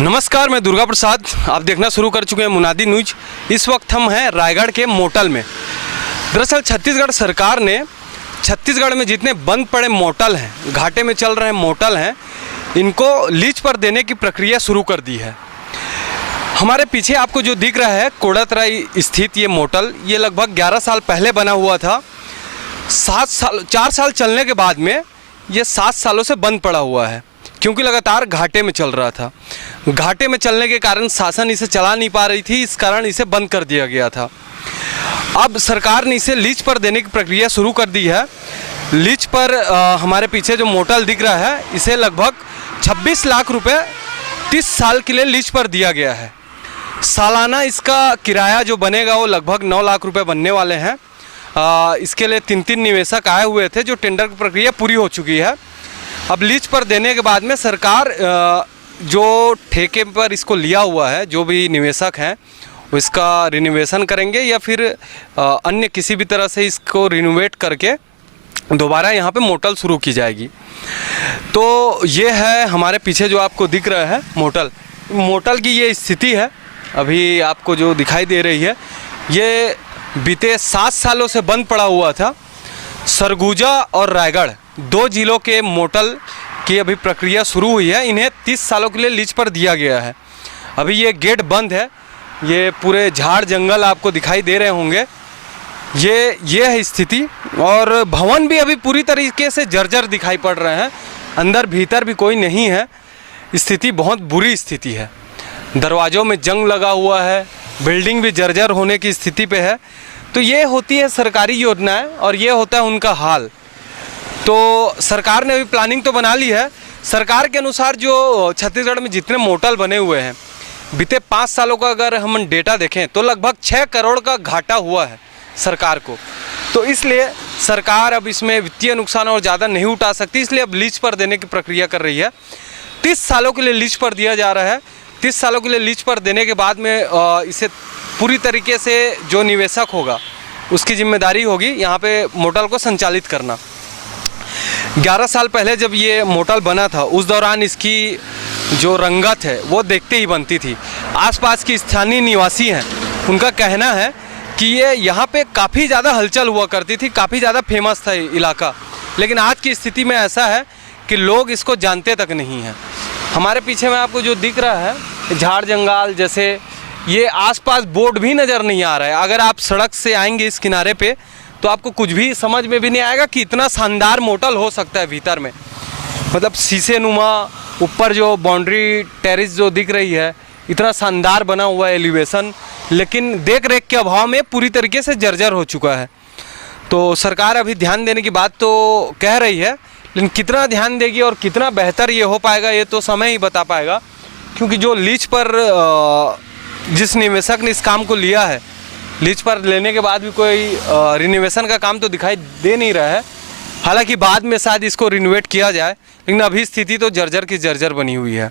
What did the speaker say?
नमस्कार, मैं दुर्गा प्रसाद। आप देखना शुरू कर चुके हैं मुनादी न्यूज। इस वक्त हम हैं रायगढ़ के मोटल में। दरअसल छत्तीसगढ़ सरकार ने छत्तीसगढ़ में जितने बंद पड़े मोटल हैं, घाटे में चल रहे मोटल हैं, इनको लीज पर देने की प्रक्रिया शुरू कर दी है। हमारे पीछे आपको जो दिख रहा है कोड़ातराई स्थित ये मोटल, ये लगभग 11 साल पहले बना हुआ था। 4 साल चलने के बाद में ये 7 सालों से बंद पड़ा हुआ है, क्योंकि लगातार घाटे में चल रहा था। घाटे में चलने के कारण शासन इसे चला नहीं पा रही थी, इस कारण इसे बंद कर दिया गया था। अब सरकार ने इसे लीज पर देने की प्रक्रिया शुरू कर दी है। लीज पर हमारे पीछे जो मोटल दिख रहा है, इसे लगभग 26 लाख रुपए 30 साल के लिए लीज पर दिया गया है। सालाना इसका किराया जो बनेगा वो लगभग 9 लाख रुपए बनने वाले हैं। इसके लिए 3 निवेशक आए हुए थे, जो टेंडर की प्रक्रिया पूरी हो चुकी है। अब लीज पर देने के बाद में सरकार जो ठेके पर इसको लिया हुआ है, जो भी निवेशक हैं, वो इसका रिनोवेशन करेंगे या फिर अन्य किसी भी तरह से इसको रिनोवेट करके दोबारा यहाँ पे मोटल शुरू की जाएगी। तो ये है हमारे पीछे जो आपको दिख रहा है मोटल की ये स्थिति है अभी आपको जो दिखाई दे रही है। ये बीते 7 सालों से बंद पड़ा हुआ था। सरगुजा और रायगढ़ 2 जिलों के मोटल की अभी प्रक्रिया शुरू हुई है। इन्हें 30 सालों के लिए लीज पर दिया गया है। अभी ये गेट बंद है। ये पूरे झाड़ जंगल आपको दिखाई दे रहे होंगे। ये है स्थिति। और भवन भी अभी पूरी तरीके से जर्जर दिखाई पड़ रहे हैं। अंदर भीतर भी कोई नहीं है। स्थिति बहुत बुरी स्थिति है। दरवाज़ों में जंग लगा हुआ है। बिल्डिंग भी जर्जर होने की स्थिति पे है। तो ये होती है सरकारी योजनाएं और ये होता है उनका हाल। तो सरकार ने अभी प्लानिंग तो बना ली है। सरकार के अनुसार जो छत्तीसगढ़ में जितने मोटल बने हुए हैं, बीते 5 सालों का अगर हम डेटा देखें तो लगभग 6 करोड़ का घाटा हुआ है सरकार को। तो इसलिए सरकार अब इसमें वित्तीय नुकसान और ज़्यादा नहीं उठा सकती, इसलिए अब लीज पर देने की प्रक्रिया कर रही है। 30 सालों के लिए लीज पर दिया जा रहा है। 30 सालों के लिए लीज पर देने के बाद में इसे पूरी तरीके से जो निवेशक होगा उसकी जिम्मेदारी होगी यहाँ पे मोटल को संचालित करना। 11 साल पहले जब ये मोटल बना था, उस दौरान इसकी जो रंगत है वो देखते ही बनती थी। आसपास की स्थानीय निवासी हैं, उनका कहना है कि ये यहाँ पे काफ़ी ज़्यादा हलचल हुआ करती थी, काफ़ी ज़्यादा फेमस था इलाका। लेकिन आज की स्थिति में ऐसा है कि लोग इसको जानते तक नहीं हैं। हमारे पीछे में आपको जो दिख रहा है झाड़ जंगल जैसे, ये आसपास बोर्ड भी नज़र नहीं आ रहा है। अगर आप सड़क से आएंगे इस किनारे पे तो आपको कुछ भी समझ में भी नहीं आएगा कि इतना शानदार मोटल हो सकता है भीतर में। मतलब शीशे नुमा ऊपर जो बाउंड्री टेरिस जो दिख रही है, इतना शानदार बना हुआ है एलिवेशन, लेकिन देख रेख के अभाव में पूरी तरीके से जर्जर हो चुका है। तो सरकार अभी ध्यान देने की बात तो कह रही है, लेकिन कितना ध्यान देगी और कितना बेहतर ये हो पाएगा ये तो समय ही बता पाएगा। क्योंकि जो लीज पर जिस निवेशक ने इस काम को लिया है, लीज पर लेने के बाद भी कोई रिनोवेशन का काम तो दिखाई दे नहीं रहा है। हालांकि बाद में शायद इसको रिनोवेट किया जाए, लेकिन अभी स्थिति तो जर्जर की जर्जर बनी हुई है।